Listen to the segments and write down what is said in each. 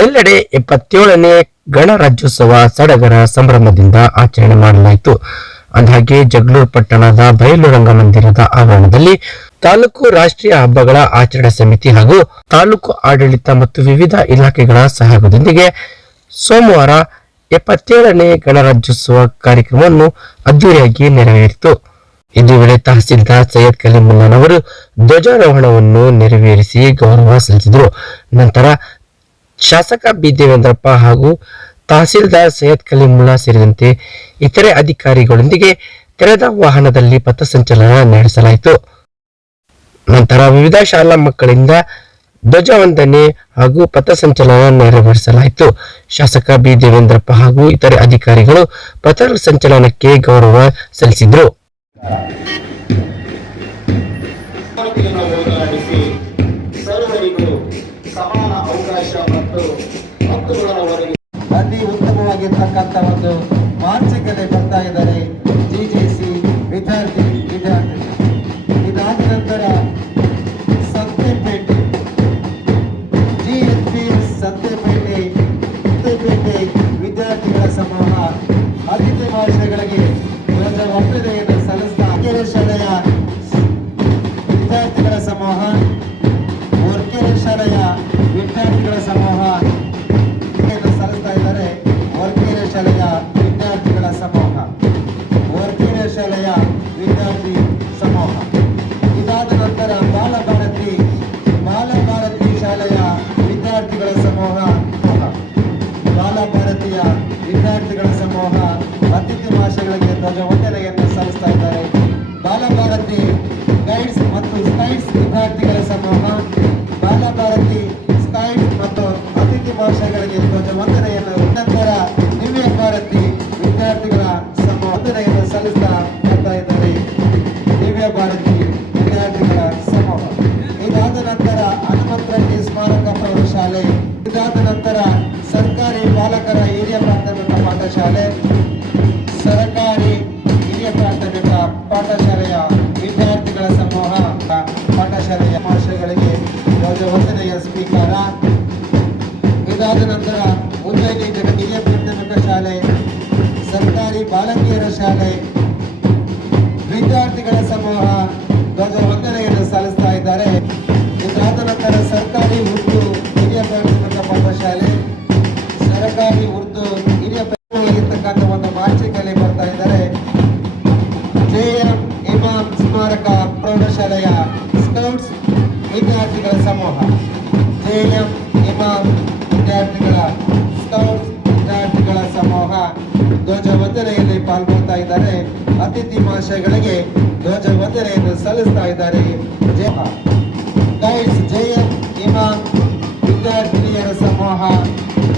ಎಲ್ಲೆಡೆ ಎಪ್ಪತ್ತೇಳನೇ ಗಣರಾಜ್ಯೋತ್ಸವ ಸಡಗರ ಸಂಭ್ರಮದಿಂದ ಆಚರಣೆ ಮಾಡಲಾಯಿತು. ಅಂದಾಗೆ ಜಗಳೂರು ಪಟ್ಟಣದ ಬಯಲು ರಂಗಮಂದಿರದ ಆವರಣದಲ್ಲಿ ತಾಲೂಕು ರಾಷ್ಟ್ರೀಯ ಹಬ್ಬಗಳ ಆಚರಣಾ ಸಮಿತಿ ಹಾಗೂ ತಾಲೂಕು ಆಡಳಿತ ಮತ್ತು ವಿವಿಧ ಇಲಾಖೆಗಳ ಸಹಯೋಗದೊಂದಿಗೆ ಸೋಮವಾರ ಎಪ್ಪತ್ತೇಳನೇ ಗಣರಾಜ್ಯೋತ್ಸವ ಕಾರ್ಯಕ್ರಮವನ್ನು ಅದ್ದೂರಿಯಾಗಿ ನೆರವೇರಿತು. ಇದೇ ವೇಳೆ ತಹಸೀಲ್ದಾರ್ ಸೈಯದ್ ಕಲೀಮುಲ್ಲಾನವರು ಧ್ವಜಾರೋಹಣವನ್ನು ನೆರವೇರಿಸಿ ಗೌರವ ಸಲ್ಲಿಸಿದರು. ನಂತರ ಶಾಸಕ ಬಿ ದೇವೇಂದ್ರಪ್ಪ ಹಾಗೂ ತಹಸೀಲ್ದಾರ್ ಸೈಯದ್ ಕಲೀಮುಲ್ಲಾ ಸೇರಿದಂತೆ ಇತರೆ ಅಧಿಕಾರಿಗಳೊಂದಿಗೆ ತೆರೆದ ವಾಹನದಲ್ಲಿ ಪಥಸಂಚಲನ ನಡೆಸಲಾಯಿತು. ನಂತರ ವಿವಿಧ ಶಾಲಾ ಮಕ್ಕಳಿಂದ ಧ್ವಜವಂದನೆ ಹಾಗೂ ಪಥಸಂಚಲನ ನೆರವೇರಿಸಲಾಯಿತು. ಶಾಸಕ ಬಿ ದೇವೇಂದ್ರಪ್ಪ ಹಾಗೂ ಇತರೆ ಅಧಿಕಾರಿಗಳು ಪಥ ಸಂಚಲನಕ್ಕೆ ಗೌರವ ಸಲ್ಲಿಸಿದರು. ಉತ್ತಮವಾಗಿರ್ತಕ್ಕಂಥ ಒಂದು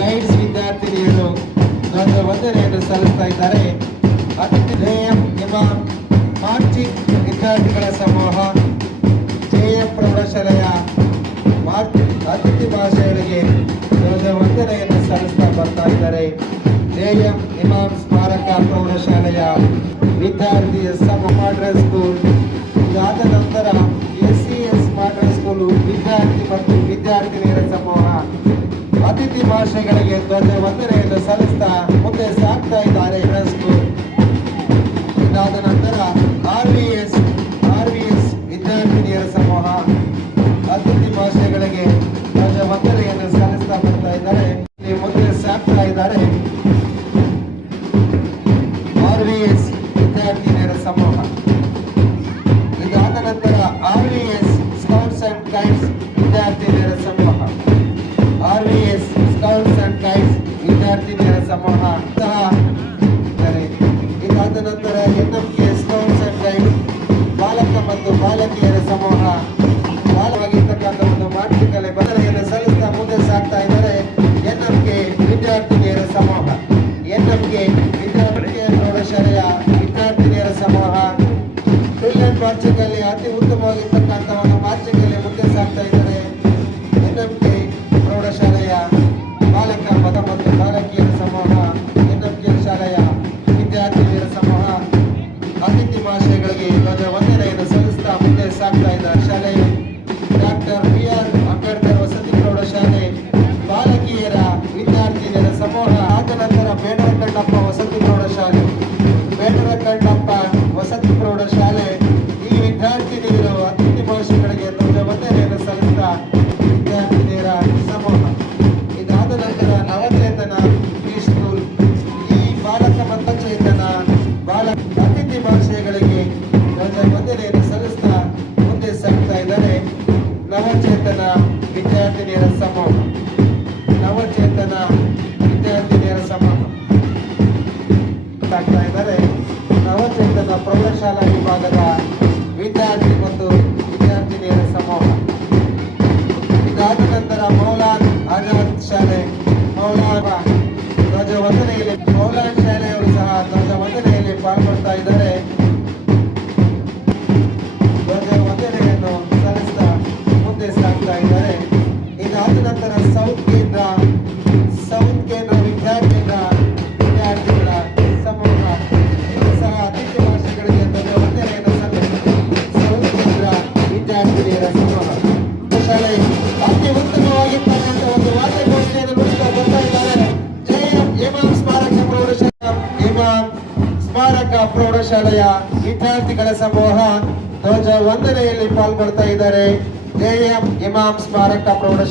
ಗೈಡ್ಸ್ ವಿದ್ಯಾರ್ಥಿನಿಯರು ನನ್ನ ವಂದನೆಯನ್ನು ಸಲ್ಲಿಸ್ತಾ ಇದ್ದಾರೆ. ಅತಿಥಿ ಜೆ ಎಂ ಇಮಾಮ್ ಮಾರ್ಚಿಂಗ್ ವಿದ್ಯಾರ್ಥಿಗಳ ಸಮೂಹ ಜೆ ಎಂ ಪ್ರೌಢಶಾಲೆಯ ಮಾರ್ಚಿ ಅತಿಥಿ ಭಾಷೆಗಳಿಗೆ ಧ್ವಜ ವಂದನೆಯನ್ನು ಸಲ್ಲಿಸ್ತಾ ಬರ್ತಾ ಇದ್ದಾರೆ. ಜೆ ಎಂ ಇಮಾಮ್ ಸ್ಮಾರಕ ಪ್ರೌಢಶಾಲೆಯ ವಿದ್ಯಾರ್ಥಿ ಎಸ್ ಎಂ ಸ್ಕೂಲ್ ಅತಿಥಿ ಭಾಷೆಗಳಿಗೆ ಧ್ವಜ ವಂದನೆಯನ್ನು ಸಲ್ಲಿಸ್ತಾ ಮುಂದೆ ಸಾಗ್ತಾ ಇದ್ದಾರೆ ಇನ್ನಷ್ಟು ಇದಾದ ನಂತರ R V S, R V S ವಿದ್ಯಾರ್ಥಿನಿಯರ ಸಮೂಹ ಅತಿಥಿ ಭಾಷೆಗಳಿಗೆ ಧ್ವಜ ವಂದನೆಯನ್ನು ಸಲ್ಲಿಸ್ತಾ ಬರ್ತಾ ಇದ್ದಾರೆ. ಮುಂದೆ ಸಾಗ್ತಾ ಇದ್ದಾರೆ.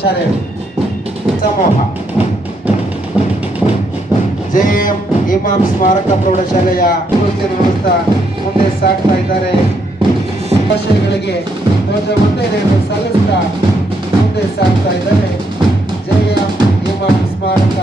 ಪ್ರೌಢಶಾಲೆ ಸಮೂಹ ಜೆಎಂ ಇಮಾಮ್ ಸ್ಮಾರಕ ಪ್ರೌಢಶಾಲೆಯ ನಿರ್ವಹಿಸ್ತಾ ಮುಂದೆ ಸಾಗ್ತಾ ಇದ್ದಾರೆ. ಧ್ವಜ ವಂದನೆಯನ್ನು ಸಲ್ಲಿಸ್ತಾ ಮುಂದೆ ಸಾಗ್ತಾ ಇದ್ದಾರೆ. ಜೆಎಂ ಇಮಾಮ್ ಸ್ಮಾರಕ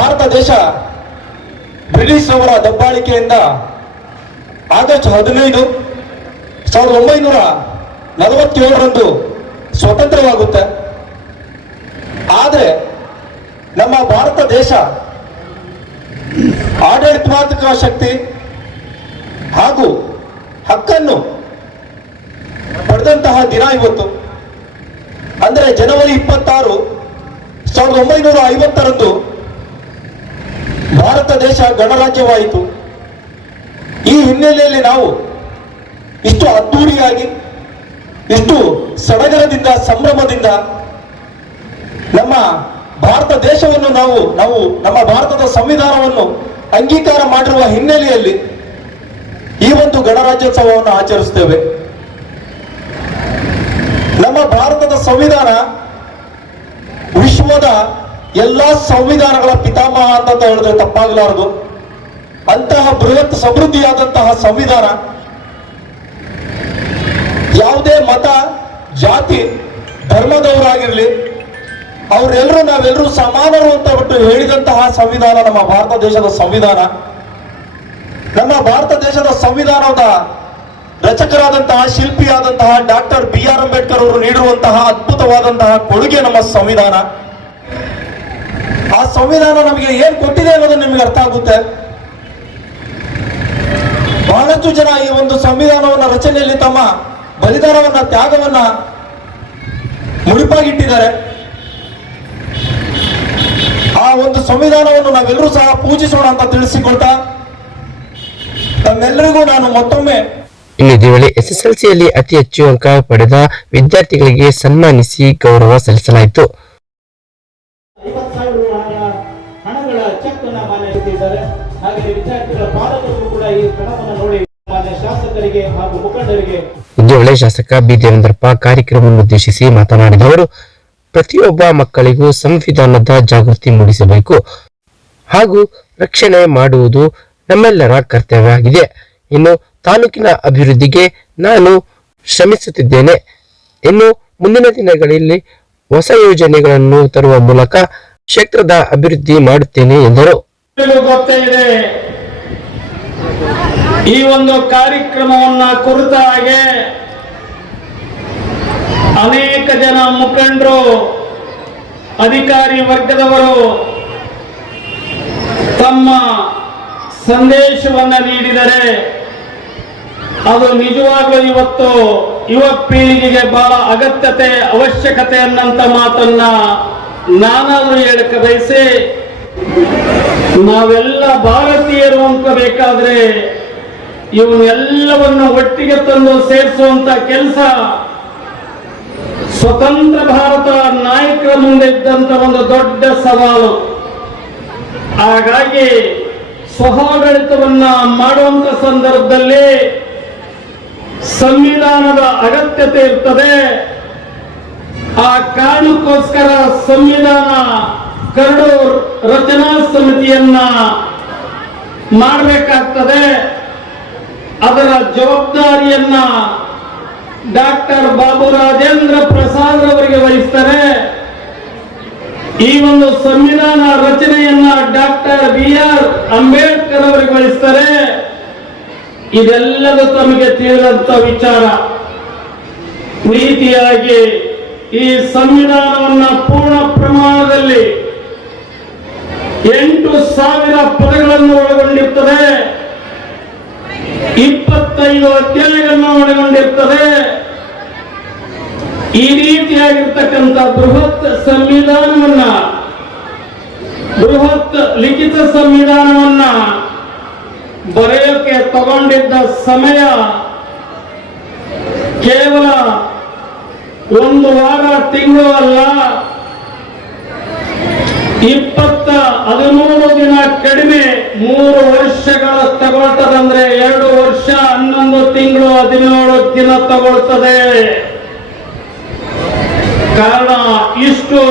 ಭಾರತ ದೇಶ ಬ್ರಿಟಿಷ್ ಅವರ ದಬ್ಬಾಳಿಕೆಯಿಂದ ಆಗಸ್ಟ್ ಹದಿನೈದು ಸಾವಿರದ ಒಂಬೈನೂರ ನಲವತ್ತೇಳರಂದು ಸ್ವತಂತ್ರವಾಗುತ್ತೆ. ಆದರೆ ನಮ್ಮ ಭಾರತ ದೇಶ ಆಡಳಿತಾತ್ಮಕ ಶಕ್ತಿ ಹಾಗೂ ಹಕ್ಕನ್ನು ಪಡೆದಂತಹ ದಿನ ಇವತ್ತು. ಅಂದರೆ ಜನವರಿ ಇಪ್ಪತ್ತಾರು ಸಾವಿರದ ಒಂಬೈನೂರ ಐವತ್ತರಂದು ಭಾರತ ದೇಶ ಗಣರಾಜ್ಯವಾಯಿತು. ಈ ಹಿನ್ನೆಲೆಯಲ್ಲಿ ನಾವು ಇಷ್ಟು ಅದ್ದೂರಿಯಾಗಿ, ಇಷ್ಟು ಸಡಗರದಿಂದ, ಸಂಭ್ರಮದಿಂದ ನಮ್ಮ ಭಾರತ ದೇಶವನ್ನು ನಾವು ನಾವು ನಮ್ಮ ಭಾರತದ ಸಂವಿಧಾನವನ್ನು ಅಂಗೀಕಾರ ಮಾಡಿರುವ ಹಿನ್ನೆಲೆಯಲ್ಲಿ ಈ ಒಂದು ಗಣರಾಜ್ಯೋತ್ಸವವನ್ನು ಆಚರಿಸ್ತೇವೆ ನಮ್ಮ ಭಾರತದ ಸಂವಿಧಾನ ವಿಶ್ವದ ಎಲ್ಲಾ ಸಂವಿಧಾನಗಳ ಪಿತಾಮಹ ಅಂತ ಹೇಳಿದ್ರೆ ತಪ್ಪಾಗಲಾರದು ಅಂತಹ ಬೃಹತ್ ಸಮೃದ್ಧಿಯಾದಂತಹ ಸಂವಿಧಾನ ಯಾವುದೇ ಮತ, ಜಾತಿ, ಧರ್ಮದವರಾಗಿರಲಿ ಅವರೆಲ್ಲರೂ ನಾವೆಲ್ಲರೂ ಸಮಾನರು ಅಂತ ಬಿಟ್ಟು ಹೇಳಿದಂತಹ ಸಂವಿಧಾನ ನಮ್ಮ ಭಾರತ ದೇಶದ ಸಂವಿಧಾನ. ನಮ್ಮ ಭಾರತ ದೇಶದ ಸಂವಿಧಾನದ ರಚಕರಾದಂತಹ ಶಿಲ್ಪಿಯಾದಂತಹ ಡಾಕ್ಟರ್ ಬಿ ಆರ್ ಅಂಬೇಡ್ಕರ್ ಅವರು ನೀಡಿರುವಂತಹ ಅದ್ಭುತವಾದಂತಹ ಕೊಡುಗೆ ನಮ್ಮ ಸಂವಿಧಾನ. ಆ ಸಂವಿಧಾನ ನಮಗೆ ಏನ್ ಕೊಟ್ಟಿದೆ ಅನ್ನೋದು ನಿಮ್ಗೆ ಅರ್ಥ ಆಗುತ್ತೆ? ಬಹಳಷ್ಟು ಜನ ಈ ಒಂದು ಸಂವಿಧಾನವನ್ನ ರಚನೆಯಲ್ಲಿ ತಮ್ಮ ಬಲಿದಾನವನ್ನ, ತ್ಯಾಗವನ್ನ ಮುಡಿಪಾಗಿಟ್ಟಿದ್ದಾರೆ. ಆ ಒಂದು ಸಂವಿಧಾನವನ್ನು ನಾವೆಲ್ಲರೂ ಸಹ ಪೂಜಿಸೋಣ ಅಂತ ತಿಳಿಸಿಕೊಳ್ತಾ ತಮ್ಮೆಲ್ಲರಿಗೂ ನಾನು ಮತ್ತೊಮ್ಮೆ ಎಸ್ ಇದೇ ವೇಳೆ ಎಸ್ಎಸ್ಎಲ್ಸಿಯಲ್ಲಿ ಅತಿ ಹೆಚ್ಚು ಅಂಕ ಪಡೆದ ವಿದ್ಯಾರ್ಥಿಗಳಿಗೆ ಸನ್ಮಾನಿಸಿ ಗೌರವ ಸಲ್ಲಿಸಲಾಯಿತು. ಚೆಕ್ ಮಾನ್ಯ ಇಟ್ಟಿದ್ದಾರೆ ಹಾಗೆ ವಿದ್ಯಾರ್ಥಿಗಳ ಪಾಲಕರು ಕೂಡ ಈ ಕ್ರಮವನ್ನು ನೋಡಿ ವೇಳೆ ಶಾಸಕ ಬಿ ದೇವೇಂದ್ರಪ್ಪ ಕಾರ್ಯಕ್ರಮವನ್ನು ಉದ್ದೇಶಿಸಿ ಮಾತನಾಡಿದ ಅವರು, ಪ್ರತಿಯೊಬ್ಬ ಮಕ್ಕಳಿಗೂ ಸಂವಿಧಾನದ ಜಾಗೃತಿ ಮೂಡಿಸಬೇಕು. ಹಾಗೂ ರಕ್ಷಣೆ ಮಾಡುವುದು ನಮ್ಮೆಲ್ಲರ ಕರ್ತವ್ಯವಾಗಿದೆ. ಇನ್ನು ತಾಲೂಕಿನ ಅಭಿವೃದ್ಧಿಗೆ ನಾನು ಶ್ರಮಿಸುತ್ತಿದ್ದೇನೆ. ಇನ್ನು ಮುಂದಿನ ದಿನಗಳಲ್ಲಿ ಹೊಸ ಯೋಜನೆಗಳನ್ನು ತರುವ ಮೂಲಕ ಕ್ಷೇತ್ರದ ಅಭಿವೃದ್ಧಿ ಮಾಡುತ್ತೇನೆ ಎಂದರು. ಗೊತ್ತೇ ಇದೆ. ಈ ಒಂದು ಕಾರ್ಯಕ್ರಮವನ್ನ ಕುರಿತ ಹಾಗೆ ಅನೇಕ ಜನ ಮುಖಂಡರು, ಅಧಿಕಾರಿ ವರ್ಗದವರು ತಮ್ಮ ಸಂದೇಶವನ್ನ ನೀಡಿದರೆ ಅದು ನಿಜವಾಗ್ಲೂ ಇವತ್ತು ಯುವ ಪೀಳಿಗೆಗೆ ಬಹಳ ಅಗತ್ಯತೆ, ಅವಶ್ಯಕತೆ ಅನ್ನಂತ ಮಾತನ್ನ ನಾನಾದ್ರೂ ಹೇಳಕ್ಕೆ ಬಯಸಿ, ನಾವೆಲ್ಲ ಭಾರತೀಯರು ಅಂತ ಬೇಕಾದ್ರೆ ಇವನ್ನೆಲ್ಲವನ್ನು ಒಟ್ಟಿಗೆ ತಂದು ಸೇರಿಸುವಂತ ಕೆಲಸ ಸ್ವತಂತ್ರ ಭಾರತ ನಾಯಕರ ಮುಂದೆ ಇದ್ದಂತ ಒಂದು ದೊಡ್ಡ ಸವಾಲು. ಹಾಗಾಗಿ ಸ್ವಹಾಡಳಿತವನ್ನ ಮಾಡುವಂತ ಸಂದರ್ಭದಲ್ಲಿ ಸಂವಿಧಾನದ ಅಗತ್ಯತೆ ಇರ್ತದೆ. ಆ ಕಾರಣಕ್ಕೋಸ್ಕರ ಸಂವಿಧಾನ ಕರಡು ರಚನಾ ಸಮಿತಿಯನ್ನ ಮಾಡಬೇಕಾಗ್ತದೆ. ಅದರ ಜವಾಬ್ದಾರಿಯನ್ನ ಡಾಕ್ಟರ್ ಬಾಬು ರಾಜೇಂದ್ರ ಪ್ರಸಾದ್ ಅವರಿಗೆ ವಹಿಸ್ತಾರೆ. ಈ ಒಂದು ಸಂವಿಧಾನ ರಚನೆಯನ್ನ ಡಾಕ್ಟರ್ ಬಿ ಆರ್ ಅಂಬೇಡ್ಕರ್ ಅವರಿಗೆ ವಹಿಸ್ತಾರೆ. ಇದೆಲ್ಲದೂ ತಮಗೆ ತಿಳಿದಂತ ವಿಚಾರ. ರೀತಿಯಾಗಿ ಈ ಸಂವಿಧಾನವನ್ನ ಪೂರ್ಣ ಪ್ರಮಾಣದಲ್ಲಿ ಎಂಟು ಸಾವಿರ ಪದಗಳನ್ನು ಒಳಗೊಂಡಿರ್ತದೆ. ಇಪ್ಪತ್ತೈದು ಅಧ್ಯಾಯಗಳನ್ನು ಒಳಗೊಂಡಿರ್ತದೆ. ಈ ರೀತಿಯಾಗಿರ್ತಕ್ಕಂಥ ಬೃಹತ್ ಸಂವಿಧಾನವನ್ನ, ಬೃಹತ್ ಲಿಖಿತ ಸಂವಿಧಾನವನ್ನ ಬರೆಯೋಕೆ ತಗೊಂಡಿದ್ದ ಸಮಯ ಕೇವಲ ಒಂದು ವಾರ ತಿಂಗಳು ಅಲ್ಲ ಇಪ್ಪತ್ತ ಹದಿಮೂರು ದಿನ ಕಡಿಮೆ ಮೂರು ವರ್ಷಗಳ ತಗೊಳ್ತದಂದ್ರೆ ಎರಡು ವರ್ಷ ಹನ್ನೊಂದು ತಿಂಗಳು ಹದಿನೇಳು ದಿನ ತಗೊಳ್ತದೆ. ಕಾರಣ ಇಷ್ಟು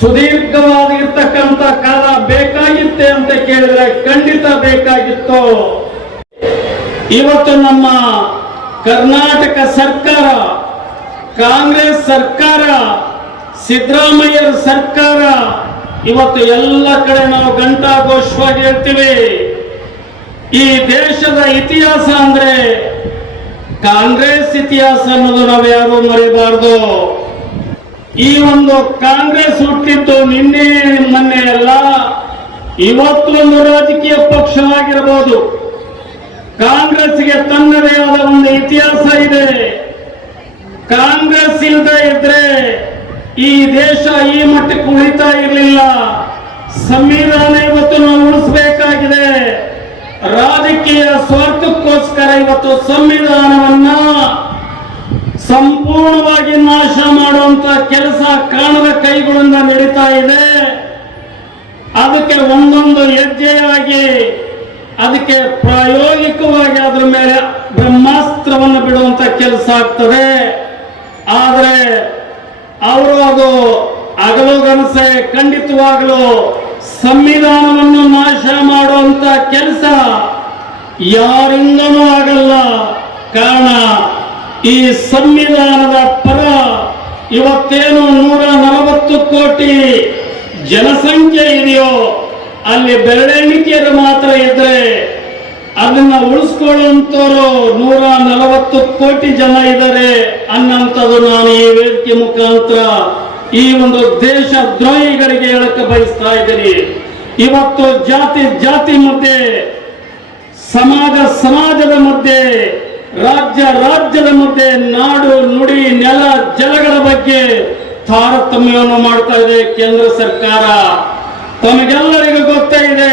ಸುದೀರ್ಘವಾಗಿರ್ತಕ್ಕಂಥ ಕಾಲ ಬೇಕಾಗಿತ್ತೆ ಅಂತ ಕೇಳಿದ್ರೆ ಖಂಡಿತ ಬೇಕಾಗಿತ್ತು. ಇವತ್ತು ನಮ್ಮ ಕರ್ನಾಟಕ ಸರ್ಕಾರ ಕಾಂಗ್ರೆಸ್ ಸರ್ಕಾರ ಸಿದ್ದರಾಮಯ್ಯರ ಸರ್ಕಾರ, ಇವತ್ತು ಎಲ್ಲ ಕಡೆ ನಾವು ಘಂಟಾಘೋಷವಾಗಿ ಹೇಳ್ತೀವಿ. ಈ ದೇಶದ ಇತಿಹಾಸ ಅಂದ್ರೆ ಕಾಂಗ್ರೆಸ್ ಇತಿಹಾಸ ಅನ್ನೋದು ನಾವು ಯಾರು ಮರೆಯಬಾರದು ಈ ಒಂದು ಕಾಂಗ್ರೆಸ್ ಹುಟ್ಟಿದ್ದು ನಿನ್ನೆ, ಮೊನ್ನೆ ಅಲ್ಲ, ಇವತ್ತು ಒಂದು ರಾಜಕೀಯ ಪಕ್ಷವಾಗಿರಬಹುದು ಕಾಂಗ್ರೆಸ್ಗೆ ತನ್ನದೇ ಆದ ಒಂದು ಇತಿಹಾಸ ಇದೆ. ಕಾಂಗ್ರೆಸ್ ಇಲ್ಲದೆ ಇದ್ರೆ ಈ ದೇಶ ಈ ಮಟ್ಟಕ್ಕೆ ಉಳಿತಾ ಇರಲಿಲ್ಲ. ಸಂವಿಧಾನ ಇವತ್ತು ನಾವು ಉಳಿಸಬೇಕಾಗಿದೆ. ರಾಜಕೀಯ ಸ್ವಾರ್ಥಕ್ಕೋಸ್ಕರ ಇವತ್ತು ಸಂವಿಧಾನವನ್ನ ಸಂಪೂರ್ಣವಾಗಿ ನಾಶ ಮಾಡುವಂತ ಕೆಲಸ ಕಾಣದ ಕೈಗಳಿಂದ ನಡೀತಾ ಇದೆ. ಅದಕ್ಕೆ ಒಂದೊಂದು ಹೆಜ್ಜೆಯಾಗಿ ಅದಕ್ಕೆ ಪ್ರಾಯೋಗಿಕವಾಗಿ ಅದರ ಮೇಲೆ ಬ್ರಹ್ಮಾಸ್ತ್ರವನ್ನು ಬಿಡುವಂತ ಕೆಲಸ ಆಗ್ತದೆ. ಆದರೆ ಅವರು ಅದು ಅಗಲುಗನಸೆ ಖಂಡಿತವಾಗಲು ಸಂವಿಧಾನವನ್ನು ನಾಶ ಮಾಡುವಂತ ಕೆಲಸ ಯಾರಿಂದನೂ ಆಗಲ್ಲ. ಕಾರಣ ಈ ಸಂವಿಧಾನದ ಪರ ಇವತ್ತೇನು ನೂರ ನಲವತ್ತು ಕೋಟಿ ಜನಸಂಖ್ಯೆ ಇದೆಯೋ ಅಲ್ಲಿ ಬೆರಳೆಣಿಕೆಯರು ಮಾತ್ರ ಇದ್ರೆ ಅದನ್ನ ಉಳಿಸ್ಕೊಳ್ಳುವಂತವರು ನೂರ ನಲವತ್ತು ಕೋಟಿ ಜನ ಇದ್ದಾರೆ ಅನ್ನಂಥದ್ದು ನಾನು ಈ ವೇದಿಕೆ ಮುಖಾಂತರ ಈ ಒಂದು ದೇಶ ದ್ರೋಹಿಗಳಿಗೆ ಹೇಳಕ್ಕೆ ಬಯಸ್ತಾ ಇದ್ದೀನಿ. ಇವತ್ತು ಜಾತಿ ಜಾತಿ ಮಧ್ಯೆ ಸಮಾಜ, ಸಮಾಜದ ಮಧ್ಯೆ ರಾಜ್ಯ, ರಾಜ್ಯದ ಮಧ್ಯೆ ನಾಡು, ನುಡಿ, ನೆಲ, ಜಲಗಳ ಬಗ್ಗೆ ತಾರತಮ್ಯವನ್ನು ಮಾಡ್ತಾ ಇದೆ ಕೇಂದ್ರ ಸರ್ಕಾರ. ತಮಗೆಲ್ಲರಿಗೂ ಗೊತ್ತೇ ಇದೆ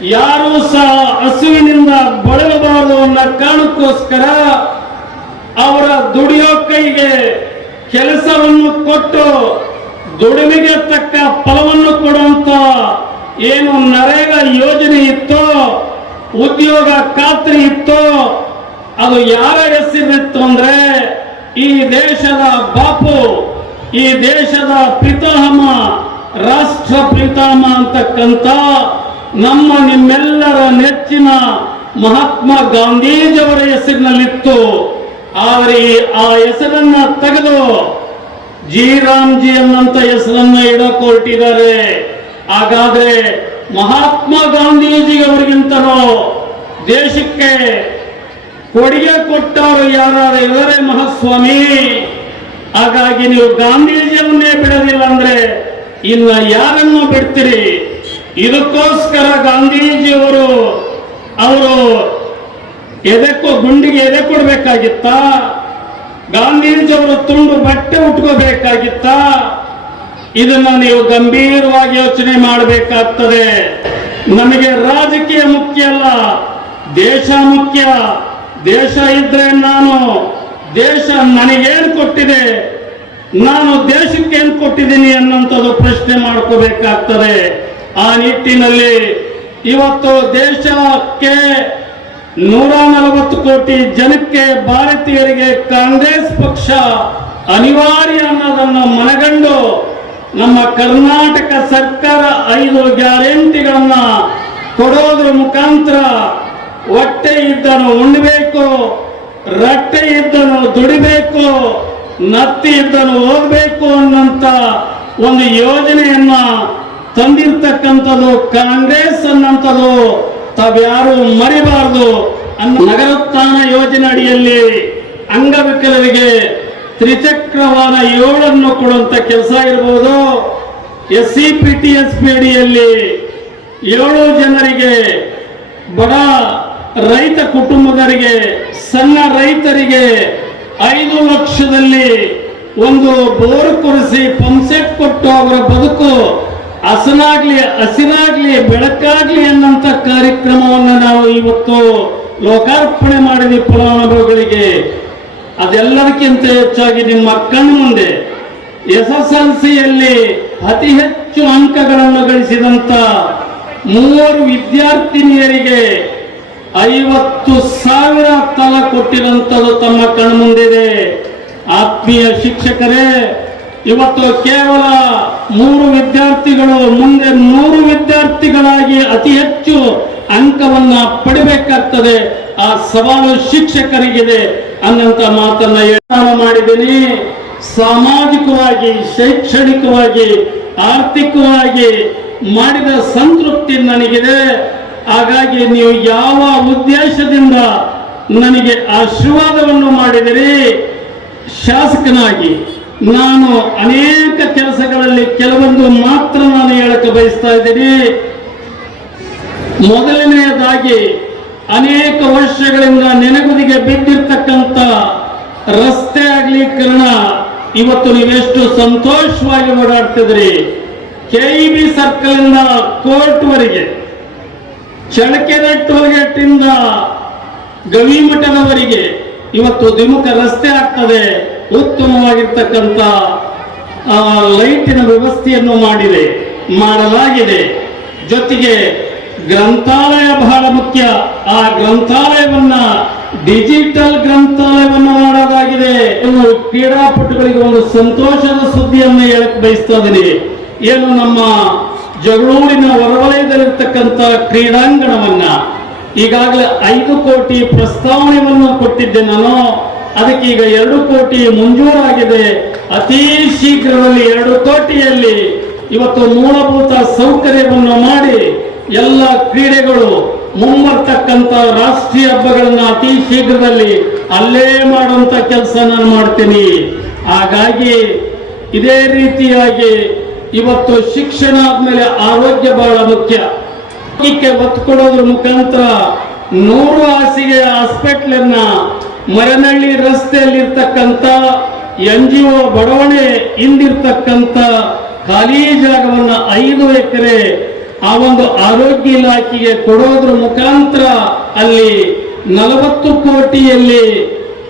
ಯಾರೂ ಸಹ ಹಸುವಿನಿಂದ ಬಳಲಬಾರದು ಅನ್ನೋ ಕಾರಣಕ್ಕೋಸ್ಕರ ಅವರ ದುಡಿಯೋ ಕೈಗೆ ಕೆಲಸವನ್ನು ಕೊಟ್ಟು ದುಡಿಮೆಗೆ ತಕ್ಕ ಫಲವನ್ನು ಕೊಡುವಂತ ಏನು ನರೇಗಾ ಯೋಜನೆ ಇತ್ತೋ, ಉದ್ಯೋಗ ಖಾತ್ರಿ ಇತ್ತೋ, ಅದು ಯಾರ ಹೆಸರಿತ್ತು ಅಂದ್ರೆ ಈ ದೇಶದ ಬಾಪು, ಈ ದೇಶದ ಪಿತಾಮಹ ರಾಷ್ಟ್ರ ಪಿತಾಮಹ ಅಂತಕ್ಕಂಥ ನಮ್ಮ ನಿಮ್ಮೆಲ್ಲರ ನೆಚ್ಚಿನ ಮಹಾತ್ಮ ಗಾಂಧೀಜಿಯವರ ಹೆಸರಿನಲ್ಲಿತ್ತು. ಆದರೆ ಆ ಹೆಸರನ್ನ ತೆಗೆದು ಜೀರಾಮ್ಜಿ ಅನ್ನಂತ ಹೆಸರನ್ನ ಇಡಕ್ ಹೊರಟಿದ್ದಾರೆ ಹಾಗಾದ್ರೆ ಮಹಾತ್ಮ ಗಾಂಧೀಜಿ ಅವರಿಗಿಂತನೂ ದೇಶಕ್ಕೆ ಕೊಡುಗೆ ಕೊಟ್ಟವರು ಯಾರು ಇವರೇ ಮಹಾಸ್ವಾಮಿ? ಹಾಗಾಗಿ ನೀವು ಗಾಂಧೀಜಿಯವನ್ನೇ ಬಿಡಲಿಲ್ಲ ಅಂದ್ರೆ ಇನ್ನ ಯಾರನ್ನು ಬಿಡ್ತೀರಿ? ಇದಕ್ಕೋಸ್ಕರ ಗಾಂಧೀಜಿಯವರು ಅವರು ಎದಕ್ಕೋ ಗುಂಡಿಗೆ ಎದೆ ಕೊಡ್ಬೇಕಾಗಿತ್ತ? ಗಾಂಧೀಜಿಯವರು ತುಂಡು ಬಟ್ಟೆ ಉಟ್ಕೋಬೇಕಾಗಿತ್ತ? ಇದನ್ನ ನೀವು ಗಂಭೀರವಾಗಿ ಯೋಚನೆ ಮಾಡಬೇಕಾಗ್ತದೆ. ನಮಗೆ ರಾಜಕೀಯ ಮುಖ್ಯ ಅಲ್ಲ, ದೇಶ ಮುಖ್ಯ. ದೇಶ ಇದ್ರೆ ನಾನು, ದೇಶ ನನಗೇನು ಕೊಟ್ಟಿದೆ, ನಾನು ದೇಶಕ್ಕೆ ಏನು ಕೊಟ್ಟಿದ್ದೀನಿ ಅನ್ನೋಂಥದ್ದು ಪ್ರಶ್ನೆ ಮಾಡ್ಕೋಬೇಕಾಗ್ತದೆ. ಆ ನಿಟ್ಟಿನಲ್ಲಿ ಇವತ್ತು ದೇಶಕ್ಕೆ ನೂರ ನಲವತ್ತು ಕೋಟಿ ಜನಕ್ಕೆ ಭಾರತೀಯರಿಗೆ ಕಾಂಗ್ರೆಸ್ ಪಕ್ಷ ಅನಿವಾರ್ಯ ಅನ್ನೋದನ್ನು ಮನಗಂಡು ನಮ್ಮ ಕರ್ನಾಟಕ ಸರ್ಕಾರ ಐದು ಗ್ಯಾರಂಟಿಗಳನ್ನ ಕೊಡೋದ್ರ ಮುಖಾಂತರ ಹೊಟ್ಟೆ ಇದ್ದನು ಉಣ್ಬೇಕು, ರಟ್ಟೆ ಇದ್ದನು ದುಡಿಬೇಕು, ನತ್ತಿ ಇದ್ದನು ಓದಬೇಕು ಅನ್ನಂತ ಒಂದು ಯೋಜನೆಯನ್ನ ತಂದಿರ್ತಕ್ಕಂಥದ್ದು ಕಾಂಗ್ರೆಸ್ ಅನ್ನಂಥದ್ದು ತಾವ್ಯಾರು ಮರಿಬಾರದು ಅನ್ನ ನಗರೋತ್ಥಾನ ಯೋಜನೆ ಅಡಿಯಲ್ಲಿ ಅಂಗವಿಕಲರಿಗೆ ತ್ರಿಚಕ್ರ ವಾಹನ ಏಳನ್ನು ಕೊಡುವಂತ ಕೆಲಸ ಇರಬಹುದು S C P T S P ಅಡಿಯಲ್ಲಿ ಏಳು ಜನರಿಗೆ ಬಡ ರೈತ ಕುಟುಂಬದವರಿಗೆ, ಸಣ್ಣ ರೈತರಿಗೆ ಐದು ಲಕ್ಷದಲ್ಲಿ ಒಂದು ಬೋರ್ ಕೊರೆಸಿ ಪಂಪ್ಸೆಟ್ ಕೊಟ್ಟು ಅವರ ಬದುಕು ಹಸನಾಗ್ಲಿ ಹಸಿರಾಗ್ಲಿ ಬೆಳಕಾಗ್ಲಿ ಅನ್ನಂತ ಕಾರ್ಯಕ್ರಮವನ್ನು ನಾವು ಇವತ್ತು ಲೋಕಾರ್ಪಣೆ ಮಾಡಿದ ಫಲಾನುಭವಿಗಳಿಗೆ. ಅದೆಲ್ಲದಕ್ಕಿಂತ ಹೆಚ್ಚಾಗಿ ನಿಮ್ಮ ಕಣ್ ಮುಂದೆ ಎಸ್ ಎಸ್ ಎಲ್ ಸಿಯಲ್ಲಿ ಅತಿ ಹೆಚ್ಚು ಅಂಕಗಳನ್ನು ಗಳಿಸಿದಂತ ಮೂವರು ವಿದ್ಯಾರ್ಥಿನಿಯರಿಗೆ ಐವತ್ತು ಸಾವಿರ ತಲ ಕೊಟ್ಟಿರುವಂಥದ್ದು ತಮ್ಮ ಕಣ್ಮುಂದಿದೆ ಆತ್ಮೀಯ ಶಿಕ್ಷಕರೇ ಇವತ್ತು ಕೇವಲ ಮೂರು ವಿದ್ಯಾರ್ಥಿಗಳು, ಮುಂದೆ ನೂರು ವಿದ್ಯಾರ್ಥಿಗಳಾಗಿ ಅತಿ ಹೆಚ್ಚು ಅಂಕವನ್ನ ಪಡಿಬೇಕಾಗ್ತದೆ. ಆ ಸವಾಲು ಶಿಕ್ಷಕರಿಗಿದೆ ಅನ್ನಂತ ಮಾತನ್ನ ನಾನು ಮಾಡಿದ್ದೀನಿ. ಸಾಮಾಜಿಕವಾಗಿ, ಶೈಕ್ಷಣಿಕವಾಗಿ, ಆರ್ಥಿಕವಾಗಿ ಮಾಡಿದ ಸಂತೃಪ್ತಿ ನನಗಿದೆ. ಹಾಗಾಗಿ ನೀವು ಯಾವ ಉದ್ದೇಶದಿಂದ ನನಗೆ ಆಶೀರ್ವಾದವನ್ನು ಮಾಡಿದಿರಿ? ಶಾಸಕನಾಗಿ. ನಾನು ಅನೇಕ ಕೆಲಸಗಳಲ್ಲಿ ಕೆಲವೊಂದು ಮಾತ್ರ ನಾನು ಹೇಳಕ್ಕೆ ಬಯಸ್ತಾ ಇದ್ದೀನಿ. ಮೊದಲನೆಯದಾಗಿ ಅನೇಕ ವರ್ಷಗಳಿಂದ ನೆನಗುದಿಗೆ ಬಿದ್ದಿರ್ತಕ್ಕಂಥ ರಸ್ತೆ ಅಗಲೀಕರಣ ಇವತ್ತು ನೀವೆಷ್ಟು ಸಂತೋಷವಾಗಿ ಓಡಾಡ್ತಿದ್ರಿ ಕೆಇಬಿ ಸರ್ಕಲ್ ಇಂದ ಕೋರ್ಟ್ ವರೆಗೆ ಚಳಕೆರೆ ಟೋಲ್ಗೇಟಿಂದ ಗವಿಮಠದವರೆಗೆ ಇವತ್ತು ದ್ವಿಮುಖ ರಸ್ತೆ ಆಗ್ತದೆ. ಉತ್ತಮವಾಗಿರ್ತಕ್ಕಂಥ ಲೈಟಿನ ವ್ಯವಸ್ಥೆಯನ್ನು ಮಾಡಿದೆ, ಮಾಡಲಾಗಿದೆ. ಜೊತೆಗೆ ಗ್ರಂಥಾಲಯ ಬಹಳ ಮುಖ್ಯ. ಆ ಗ್ರಂಥಾಲಯವನ್ನ ಡಿಜಿಟಲ್ ಗ್ರಂಥಾಲಯವನ್ನು ಮಾಡೋದಾಗಿದೆ ಇನ್ನು ಕ್ರೀಡಾಪಟುಗಳಿಗೆ ಒಂದು ಸಂತೋಷದ ಸುದ್ದಿಯನ್ನು ಹೇಳಕ್ ಬಯಸ್ತಾ ಏನು ನಮ್ಮ ಜಗಳೂರಿನ ಹೊರವಲಯದಲ್ಲಿರ್ತಕ್ಕಂಥ ಕ್ರೀಡಾಂಗಣವನ್ನ ಈಗಾಗಲೇ ಐದು ಕೋಟಿ ಪ್ರಸ್ತಾವನೆಯನ್ನು ಕೊಟ್ಟಿದ್ದೆ ನಾನು. ಅದಕ್ಕೆ ಈಗ ಎರಡು ಕೋಟಿ ಮಂಜೂರಾಗಿದೆ. ಅತಿ ಶೀಘ್ರದಲ್ಲಿ ಎರಡು ಕೋಟಿಯಲ್ಲಿ ಇವತ್ತು ಮೂಲಭೂತ ಸೌಕರ್ಯವನ್ನು ಮಾಡಿ ಎಲ್ಲ ಕ್ರೀಡೆಗಳು ಮುಂಬರ್ತಕ್ಕಂಥ ರಾಷ್ಟ್ರೀಯ ಹಬ್ಬಗಳನ್ನ ಅತಿ ಶೀಘ್ರದಲ್ಲಿ ಅಲ್ಲೇ ಮಾಡುವಂತ ಕೆಲಸ ನಾನು ಮಾಡ್ತೀನಿ. ಹಾಗಾಗಿ ಇದೇ ರೀತಿಯಾಗಿ ಇವತ್ತು ಶಿಕ್ಷಣ ಆದ್ಮೇಲೆ ಆರೋಗ್ಯ ಬಹಳ ಮುಖ್ಯ. ಒತ್ತು ಕೊಡೋದ್ರ ಮುಖಾಂತರ ನೂರು ಹಾಸಿಗೆ ಹಾಸ್ಪಿಟ್ಲ್ ಅನ್ನ ಮರನಹಳ್ಳಿ ರಸ್ತೆಯಲ್ಲಿರ್ತಕ್ಕಂಥ ಎನ್ ಜಿ ಒ ಬಡವಣೆ ಹಿಂದಿರ್ತಕ್ಕಂಥ ಖಾಲಿ ಜಾಗವನ್ನ ಐದು ಎಕರೆ ಆ ಒಂದು ಆರೋಗ್ಯ ಇಲಾಖೆಗೆ ಕೊಡೋದ್ರ ಮುಖಾಂತರ ಅಲ್ಲಿ ನಲವತ್ತು ಕೋಟಿಯಲ್ಲಿ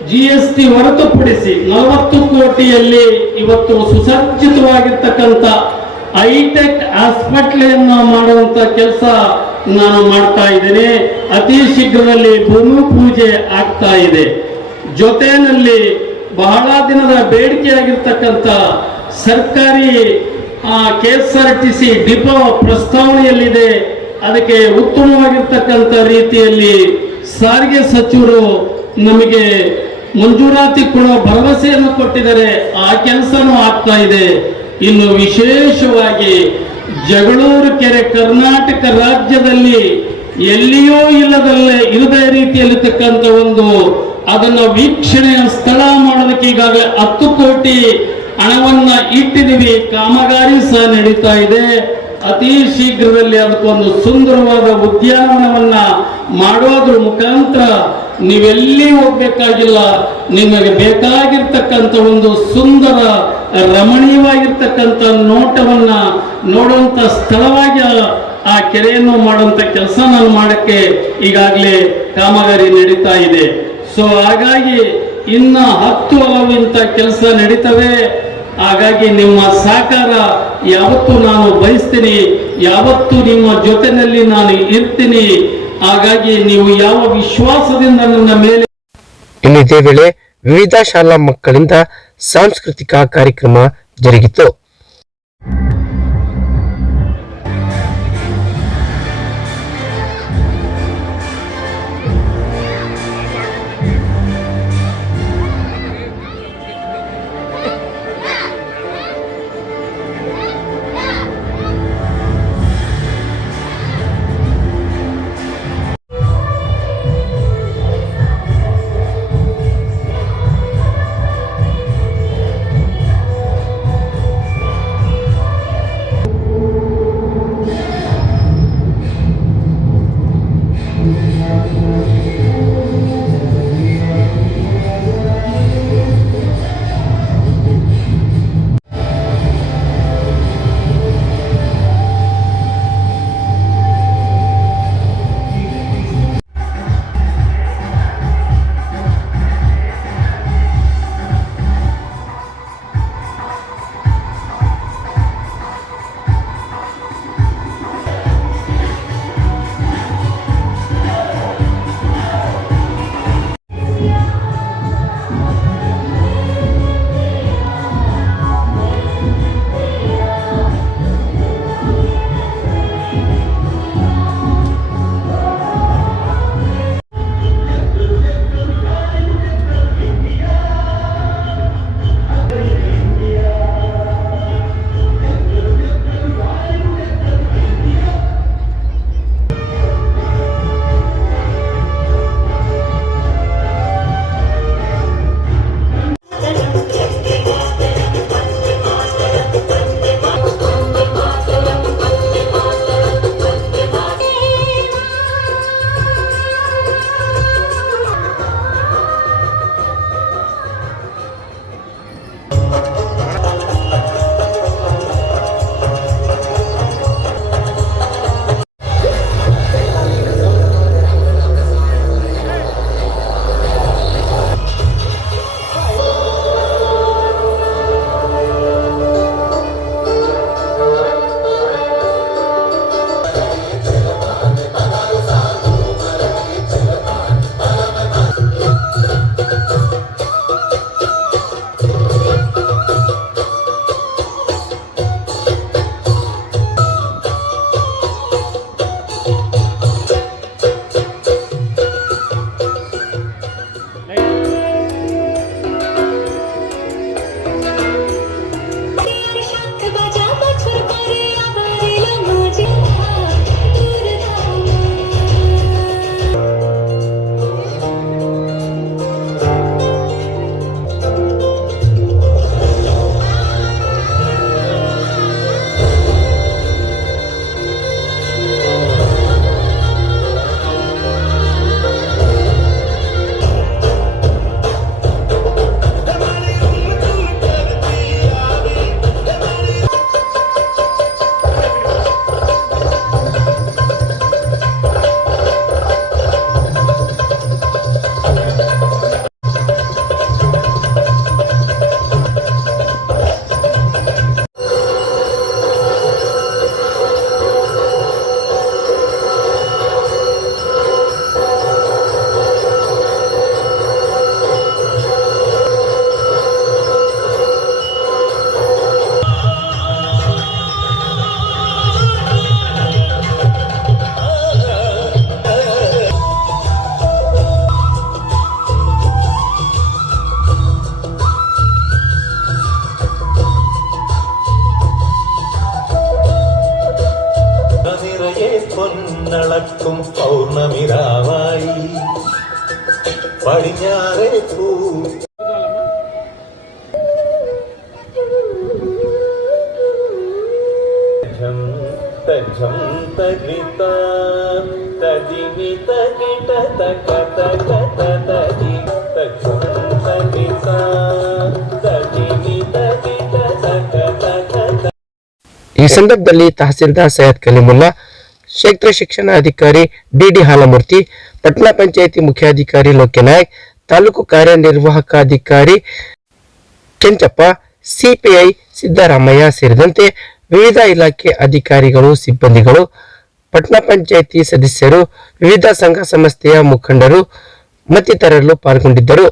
ಜಿ ಎಸ್ ಟಿ ಹೊರತುಪಡಿಸಿ ನಲವತ್ತು ಕೋಟಿಯಲ್ಲಿ ಇವತ್ತು ಸುಸಜ್ಜಿತವಾಗಿರ್ತಕ್ಕಂಥ ಹೈಟೆಕ್ ಆಸ್ಪತ್ರೆಯನ್ನು ಮಾಡುವಂತ ಕೆಲಸ ನಾನು ಮಾಡ್ತಾ ಇದ್ದೇನೆ. ಅತಿ ಶೀಘ್ರದಲ್ಲಿ ಭೂಮಿ ಪೂಜೆ ಆಗ್ತಾ ಇದೆ. ಜೊತೆಯಲ್ಲಿ ಬಹಳ ದಿನದ ಬೇಡಿಕೆಯಾಗಿರ್ತಕ್ಕಂಥ ಸರ್ಕಾರಿ K S R T C depot ಪ್ರಸ್ತಾವನೆಯಲ್ಲಿದೆ ಅದಕ್ಕೆ ಉತ್ತಮವಾಗಿರ್ತಕ್ಕಂಥ ರೀತಿಯಲ್ಲಿ ಸಾರಿಗೆ ಸಚಿವರು ನಮಗೆ ಮಂಜೂರಾತಿ ಕೊಡೋ ಭರವಸೆಯನ್ನು ಕೊಟ್ಟಿದ್ದಾರೆ. ಆ ಕೆಲಸನೂ ಆಗ್ತಾ ಇದೆ. ಇನ್ನು ವಿಶೇಷವಾಗಿ ಜಗಳೂರು ಕೆರೆ ಕರ್ನಾಟಕ ರಾಜ್ಯದಲ್ಲಿ ಎಲ್ಲಿಯೂ ಇಲ್ಲದಲ್ಲೇ ಇಲ್ಲದ ರೀತಿಯಲ್ಲಿರ್ತಕ್ಕಂಥ ಒಂದು ಅದನ್ನ ವೀಕ್ಷಣೆಯ ಸ್ಥಳ ಮಾಡೋದಕ್ಕೆ ಈಗಾಗಲೇ ಹತ್ತು ಕೋಟಿ ಹಣವನ್ನ ಇಟ್ಟಿದ್ದೀವಿ. ಕಾಮಗಾರಿ ಸಹ ನಡೀತಾ ಇದೆ. ಅತಿ ಶೀಘ್ರದಲ್ಲಿ ಅದಕ್ಕೊಂದು ಸುಂದರವಾದ ಉದ್ಯಾನವನವನ್ನ ಮಾಡೋದ್ರ ಮುಖಾಂತರ ನೀವೆಲ್ಲಿ ಹೋಗ್ಬೇಕಾಗಿಲ್ಲ. ನಿಮಗೆ ಬೇಕಾಗಿರ್ತಕ್ಕಂಥ ಒಂದು ಸುಂದರ ರಮಣೀಯವಾಗಿರ್ತಕ್ಕಂಥ ನೋಟವನ್ನ ನೋಡುವಂತ ಸ್ಥಳವಾಗಿ ಆ- ಕೆರೆಯನ್ನು ಮಾಡುವಂತ ಕೆಲಸ ನಾನು ಮಾಡಕ್ಕೆ ಈಗಾಗಲೇ ಕಾಮಗಾರಿ ನಡೀತಾ ಇದೆ. ಸೊ ಹಾಗಾಗಿ ಇನ್ನ ಹತ್ತು ಹಲವು ಇಂಥ ಕೆಲಸ ನಡೀತವೆ. ಹಾಗಾಗಿ ನಿಮ್ಮ ಸಹಕಾರ ಯಾವತ್ತು ನಾನು ಬಯಸ್ತೀನಿ. ಯಾವತ್ತು ನಿಮ್ಮ ಜೊತೆನಲ್ಲಿ ನಾನು ಇರ್ತೀನಿ. ಹಾಗಾಗಿ ನೀವು ಯಾವ ವಿಶ್ವಾಸದಿಂದ ನನ್ನ ಮೇಲೆ ಇನ್ನು ಇದೇ ವೇಳೆ ವಿವಿಧ ಶಾಲಾ ಮಕ್ಕಳಿಂದ ಸಾಂಸ್ಕೃತಿಕ ಕಾರ್ಯಕ್ರಮ ಜರುಗಿತು. ಈ ಸಂದರ್ಭದಲ್ಲಿ ತಹಸೀಲ್ದಾರ್ ಸೈಯದ್ ಕಲಿಮುಲ್ಲಾ ಕ್ಷೇತ್ರ ಶಿಕ್ಷಣಾಧಿಕಾರಿ ಡಿಡಿ ಹಾಲಮೂರ್ತಿ ಪಟ್ಟಣ ಪಂಚಾಯಿತಿ ಮುಖ್ಯಾಧಿಕಾರಿ ಲೋಕ್ಯನಾಯಕ್ ತಾಲೂಕು ಕಾರ್ಯನಿರ್ವಾಹಕಾಧಿಕಾರಿ ಕೆಂಚಪ್ಪ, ಸಿಪಿಐ ಸಿದ್ದರಾಮಯ್ಯ ಸೇರಿದಂತೆ ವಿವಿಧ ಇಲಾಖೆ ಅಧಿಕಾರಿಗಳು, ಸಿಬ್ಬಂದಿಗಳು ಪಟ್ಟಣ ಪಂಚಾಯಿತಿ ಸದಸ್ಯರು, ವಿವಿಧ ಸಂಘ ಸಂಸ್ಥೆಯ ಮುಖಂಡರು ಮತ್ತಿತರರು ಪಾಲ್ಗೊಂಡಿದ್ದರು.